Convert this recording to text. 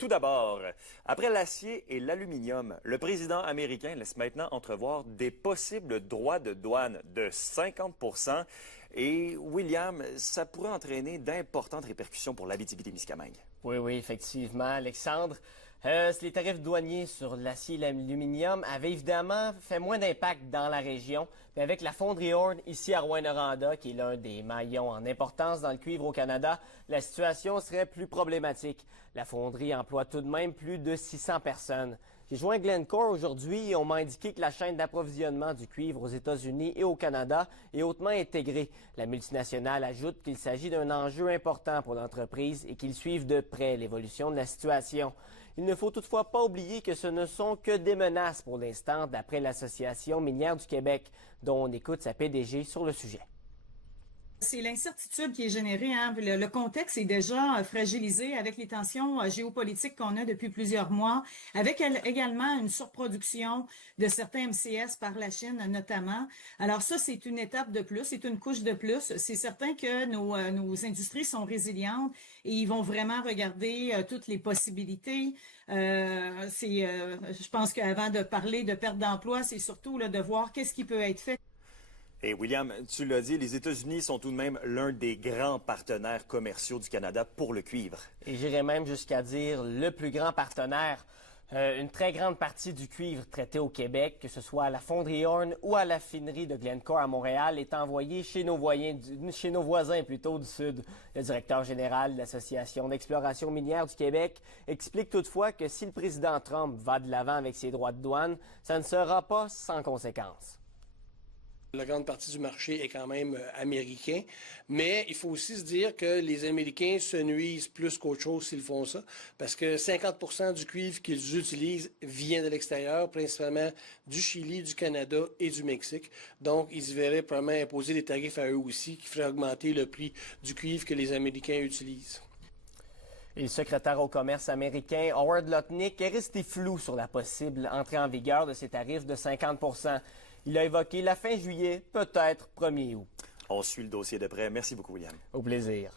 Tout d'abord, après l'acier et l'aluminium, le président américain laisse maintenant entrevoir des possibles droits de douane de 50 %. Et William, ça pourrait entraîner d'importantes répercussions pour l'Abitibi-Témiscamingue. Oui, effectivement, Alexandre. Les tarifs douaniers sur l'acier et l'aluminium avaient évidemment fait moins d'impact dans la région. Mais avec la fonderie Horn ici à Rouyn-Noranda, qui est l'un des maillons en importance dans le cuivre au Canada, la situation serait plus problématique. La fonderie emploie tout de même plus de 600 personnes. J'ai joint Glencore aujourd'hui et on m'a indiqué que la chaîne d'approvisionnement du cuivre aux États-Unis et au Canada est hautement intégrée. La multinationale ajoute qu'il s'agit d'un enjeu important pour l'entreprise et qu'ils suivent de près l'évolution de la situation. Il ne faut toutefois pas oublier que ce ne sont que des menaces pour l'instant, d'après l'Association minière du Québec, dont on écoute sa PDG sur le sujet. C'est l'incertitude qui est générée. Hein? Le contexte est déjà fragilisé avec les tensions géopolitiques qu'on a depuis plusieurs mois, avec également une surproduction de certains MCS par la Chine notamment. Alors ça, c'est une étape de plus, c'est une couche de plus. C'est certain que nos industries sont résilientes et ils vont vraiment regarder toutes les possibilités. Je pense qu'avant de parler de perte d'emploi, c'est surtout là, de voir qu'est-ce qui peut être fait. Et William, tu l'as dit, les États-Unis sont tout de même l'un des grands partenaires commerciaux du Canada pour le cuivre. Et j'irais même jusqu'à dire le plus grand partenaire. Une très grande partie du cuivre traité au Québec, que ce soit à la fonderie Horn ou à la finerie de Glencore à Montréal, est envoyé chez nos voisins plutôt du Sud. Le directeur général de l'Association d'exploration minière du Québec explique toutefois que si le président Trump va de l'avant avec ses droits de douane, ça ne sera pas sans conséquences. La grande partie du marché est quand même américain, mais il faut aussi se dire que les Américains se nuisent plus qu'autre chose s'ils font ça, parce que 50 % du cuivre qu'ils utilisent vient de l'extérieur, principalement du Chili, du Canada et du Mexique. Donc, ils se verraient probablement imposer des tarifs à eux aussi qui feraient augmenter le prix du cuivre que les Américains utilisent. Et le secrétaire au commerce américain, Howard Lutnick, est resté flou sur la possible entrée en vigueur de ces tarifs de 50 %. Il a évoqué la fin juillet, peut-être 1er août. On suit le dossier de près. Merci beaucoup, William. Au plaisir.